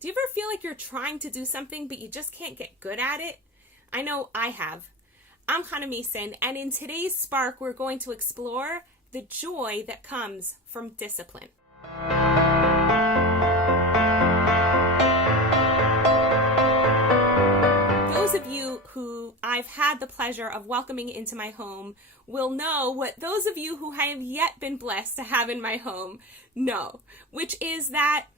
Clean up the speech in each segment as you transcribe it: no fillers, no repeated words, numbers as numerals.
Do you ever feel like you're trying to do something, but you just can't get good at it? I know I have. I'm Hannah Mason, and in today's Spark, we're going to explore the joy that comes from discipline. Those of you who I've had the pleasure of welcoming into my home will know what those of you who have yet been blessed to have in my home know, which is that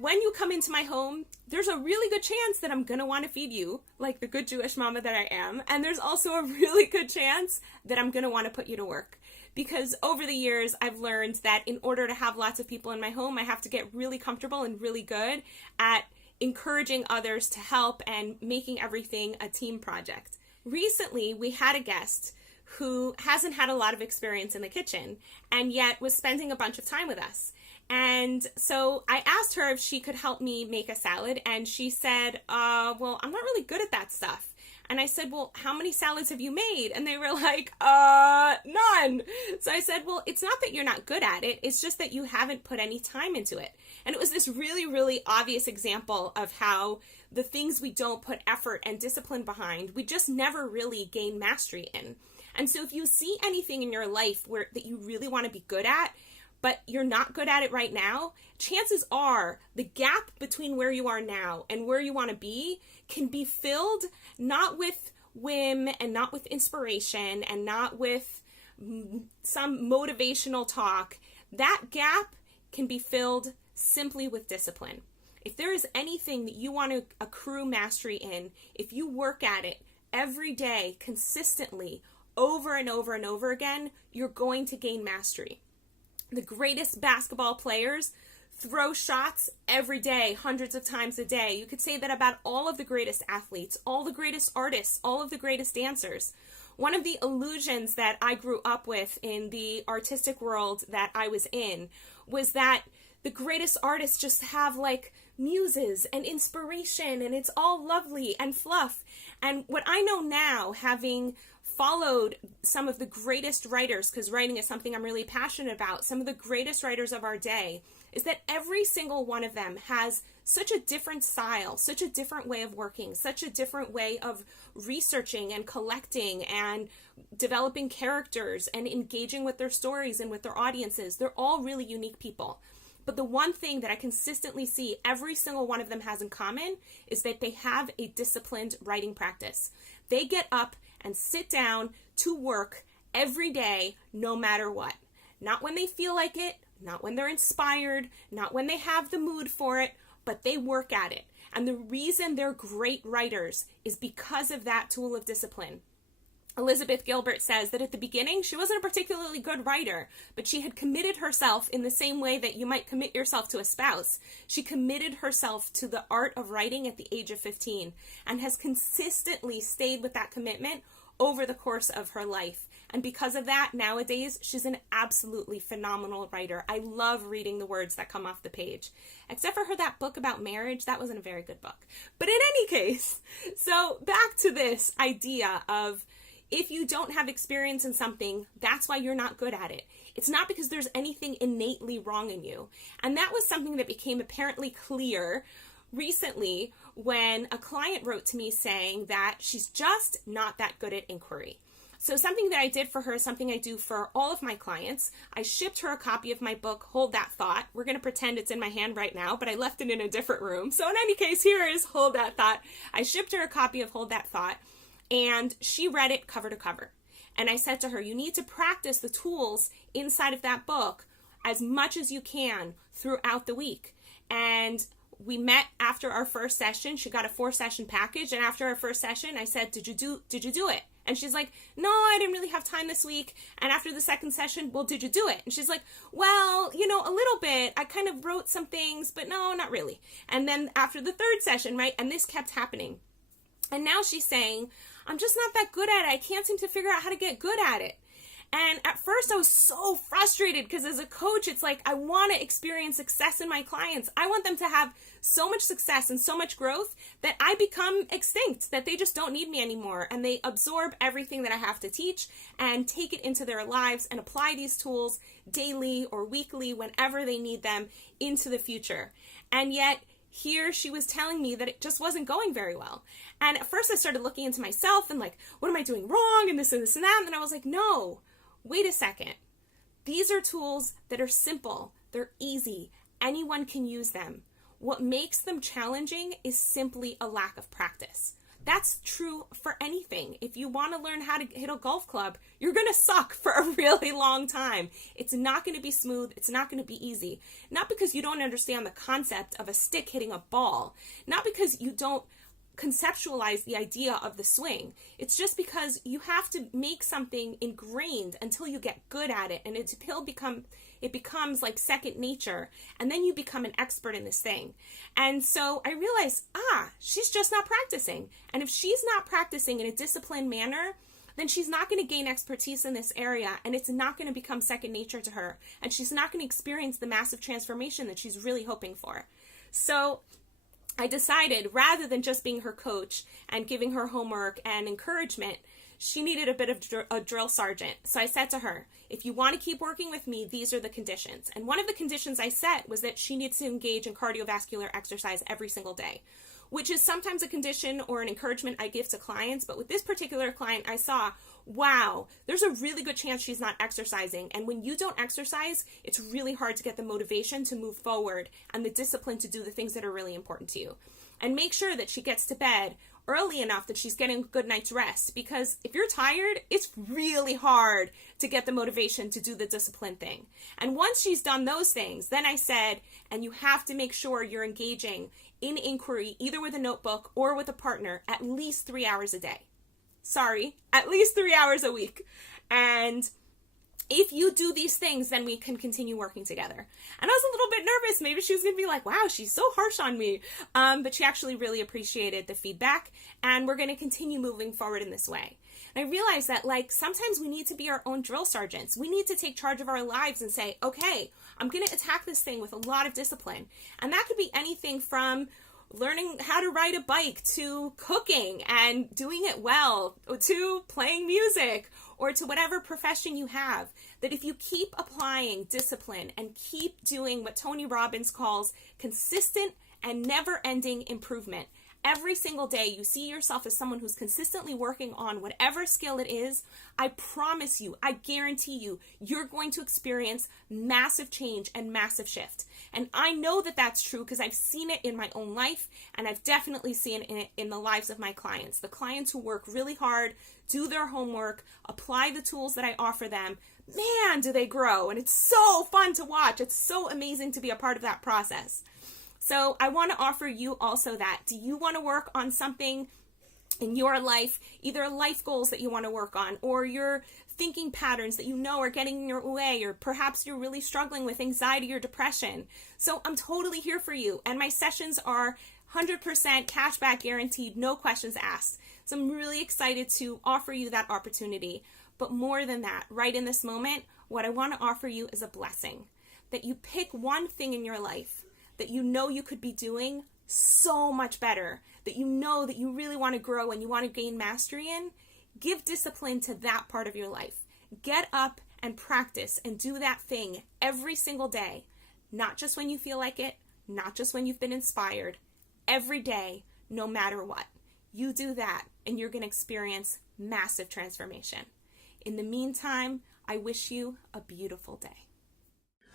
when you come into my home, there's a really good chance that I'm going to want to feed you like the good Jewish mama that I am. And there's also a really good chance that I'm going to want to put you to work. Because over the years, I've learned that in order to have lots of people in my home, I have to get really comfortable and really good at encouraging others to help and making everything a team project. Recently, we had a guest who hasn't had a lot of experience in the kitchen and yet was spending a bunch of time with us. And so I asked her if she could help me make a salad, and she said, well, I'm not really good at that stuff. And I said, well, how many salads have you made? And they were like, none. So I said, well, it's not that you're not good at it. It's just that you haven't put any time into it. And it was this really, really obvious example of how the things we don't put effort and discipline behind, we just never really gain mastery in. And so if you see anything in your life that you really want to be good at, but you're not good at it right now, chances are the gap between where you are now and where you want to be can be filled not with whim and not with inspiration and not with some motivational talk. That gap can be filled simply with discipline. If there is anything that you want to accrue mastery in, if you work at it every day consistently over and over and over again, you're going to gain mastery. The greatest basketball players throw shots every day, hundreds of times a day. You could say that about all of the greatest athletes, all the greatest artists, all of the greatest dancers. One of the illusions that I grew up with in the artistic world that I was in was that the greatest artists just have like muses and inspiration and it's all lovely and fluff. And what I know now, having followed some of the greatest writers, because writing is something I'm really passionate about, some of the greatest writers of our day, is that every single one of them has such a different style, such a different way of working, such a different way of researching and collecting and developing characters and engaging with their stories and with their audiences. They're all really unique people. But the one thing that I consistently see every single one of them has in common is that they have a disciplined writing practice. They get up and sit down to work every day, no matter what. Not when they feel like it, not when they're inspired, not when they have the mood for it, but they work at it. And the reason they're great writers is because of that tool of discipline. Elizabeth Gilbert says that at the beginning, she wasn't a particularly good writer, but she had committed herself in the same way that you might commit yourself to a spouse. She committed herself to the art of writing at the age of 15 and has consistently stayed with that commitment over the course of her life. And because of that, nowadays, she's an absolutely phenomenal writer. I love reading the words that come off the page. Except for that book about marriage, that wasn't a very good book. But in any case, so back to this idea of if you don't have experience in something, that's why you're not good at it. It's not because there's anything innately wrong in you. And that was something that became apparently clear recently when a client wrote to me saying that she's just not that good at inquiry. So something that I did for her is something I do for all of my clients. I shipped her a copy of my book, Hold That Thought. We're going to pretend it's in my hand right now, but I left it in a different room. So in any case, here is Hold That Thought. I shipped her a copy of Hold That Thought, and she read it cover to cover. And I said to her, you need to practice the tools inside of that book as much as you can throughout the week. And we met after our first session. She got a 4-session package. And after our first session, I said, did you do it? And she's like, no, I didn't really have time this week. And after the second session, well, did you do it? And she's like, well, a little bit. I kind of wrote some things, but no, not really. And then after the third session, right? And this kept happening. And now she's saying, I'm just not that good at it. I can't seem to figure out how to get good at it. And at first I was so frustrated because as a coach, it's like, I want to experience success in my clients. I want them to have so much success and so much growth that I become extinct, that they just don't need me anymore. And they absorb everything that I have to teach and take it into their lives and apply these tools daily or weekly, whenever they need them, into the future. And yet, here she was telling me that it just wasn't going very well. And at first I started looking into myself and like, what am I doing wrong? And this and this and that. And then I was like, no, wait a second. These are tools that are simple. They're easy. Anyone can use them. What makes them challenging is simply a lack of practice. That's true for anything. If you want to learn how to hit a golf club, you're going to suck for a really long time. It's not going to be smooth. It's not going to be easy. Not because you don't understand the concept of a stick hitting a ball. Not because you don't conceptualize the idea of the swing. It's just because you have to make something ingrained until you get good at it, and it becomes like second nature, and then you become an expert in this thing. And so I realized, she's just not practicing. And if she's not practicing in a disciplined manner, then she's not going to gain expertise in this area, and it's not going to become second nature to her, and she's not going to experience the massive transformation that she's really hoping for. So I decided, rather than just being her coach and giving her homework and encouragement, she needed a bit of a drill sergeant. So I said to her, if you want to keep working with me, these are the conditions. And one of the conditions I set was that she needs to engage in cardiovascular exercise every single day, which is sometimes a condition or an encouragement I give to clients. But with this particular client, I saw, wow, there's a really good chance she's not exercising. And when you don't exercise, it's really hard to get the motivation to move forward and the discipline to do the things that are really important to you. And make sure that she gets to bed early enough that she's getting a good night's rest. Because if you're tired, it's really hard to get the motivation to do the discipline thing. And once she's done those things, then I said, and you have to make sure you're engaging in inquiry, either with a notebook or with a partner, at least 3 hours a day. At least 3 hours a week. And if you do these things, then we can continue working together. And I was a little bit nervous. Maybe she was going to be like, wow, she's so harsh on me. But she actually really appreciated the feedback, and we're going to continue moving forward in this way. And I realized that, sometimes we need to be our own drill sergeants. We need to take charge of our lives and say, okay, I'm going to attack this thing with a lot of discipline. And that could be anything from learning how to ride a bike, to cooking and doing it well, to playing music, or to whatever profession you have. That if you keep applying discipline and keep doing what Tony Robbins calls consistent and never-ending improvement, every single day you see yourself as someone who's consistently working on whatever skill it is, I promise you, I guarantee you, you're going to experience massive change and massive shift. And I know that that's true because I've seen it in my own life, and I've definitely seen it in the lives of my clients. The clients who work really hard, do their homework, apply the tools that I offer them, man, do they grow. And it's so fun to watch. It's so amazing to be a part of that process. So I want to offer you also that. Do you want to work on something in your life, either life goals that you want to work on, or your thinking patterns that you know are getting in your way, or perhaps you're really struggling with anxiety or depression? So I'm totally here for you. And my sessions are 100% cash back guaranteed, no questions asked. So I'm really excited to offer you that opportunity. But more than that, right in this moment, what I want to offer you is a blessing. That you pick one thing in your life that you know you could be doing so much better, that you know that you really want to grow and you want to gain mastery in. Give discipline to that part of your life. Get up and practice and do that thing every single day. Not just when you feel like it, not just when you've been inspired. Every day, no matter what. You do that and you're going to experience massive transformation. In the meantime, I wish you a beautiful day.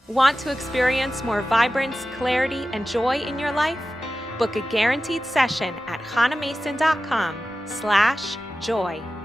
Want to experience more vibrance, clarity, and joy in your life? Book a guaranteed session at hanamason.com/joy.